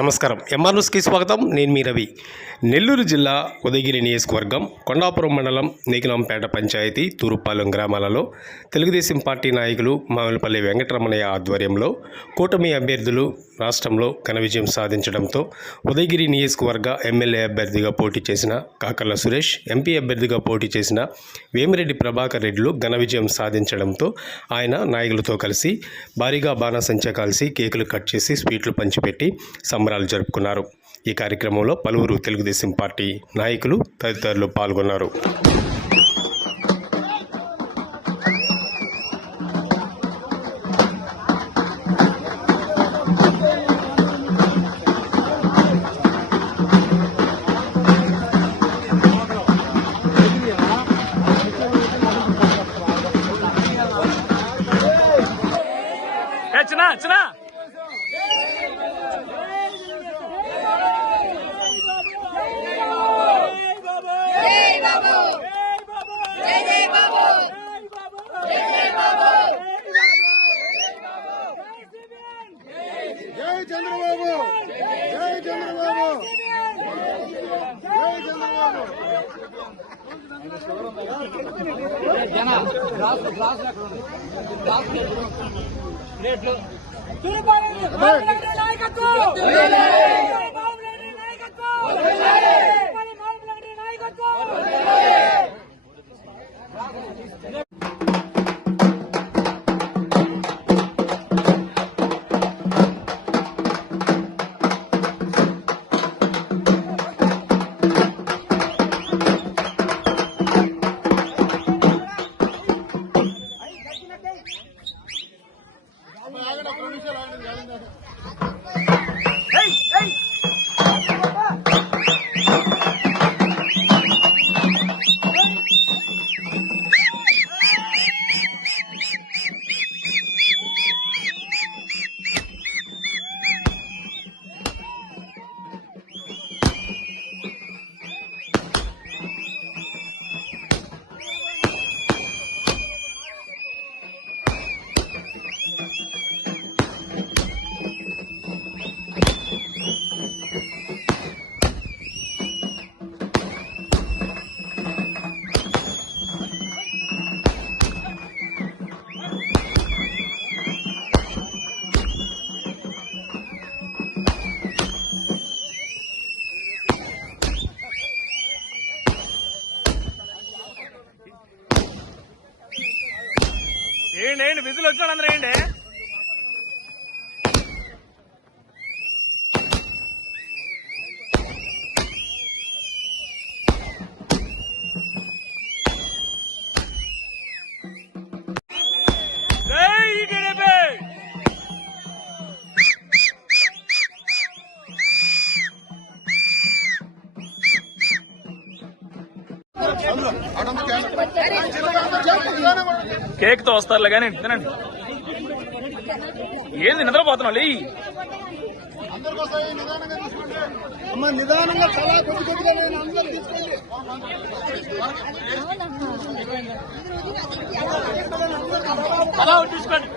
నమస్కారం. ఎంఆర్ న్యూస్కి స్వాగతం. నేను మీ రవి. నెల్లూరు జిల్లా ఉదయగిరి నియోజకవర్గం కొండాపురం మండలం నీకిలంపేట పంచాయతీ తూరుపాలెం గ్రామాలలో తెలుగుదేశం పార్టీ నాయకులు మామిలపల్లి వెంకటరమణయ్య ఆధ్వర్యంలో కూటమి అభ్యర్థులు రాష్ట్రంలో ఘన విజయం సాధించడంతో ఉదయగిరి నియోజకవర్గ ఎమ్మెల్యే అభ్యర్థిగా పోటీ చేసిన కాకర్ల సురేష్, ఎంపీ అభ్యర్థిగా పోటీ చేసిన వేమిరెడ్డి ప్రభాకర్ రెడ్డిలు ఘన విజయం సాధించడంతో ఆయన నాయకులతో కలిసి భారీగా బాణాసంచా కాల్చి కేకులు కట్ చేసి స్వీట్లు పంచిపెట్టి సంబరాలు జరుపుకున్నారు. ఈ కార్యక్రమంలో పలువురు తెలుగుదేశం పార్టీ నాయకులు తదితరులు పాల్గొన్నారు. చిన్న చంద్రబాబు జై చంద్రబాబు ఏంటి విధులు వచ్చాడు అందరూ ఏంటి కేక్ తో వస్తారులే కానీ తినండి. ఏంది నిద్రపోతున్నావు? నిదానంగా చాలా కొద్దిగా అందరూ తీసుకోండి. అలా తీసుకోండి.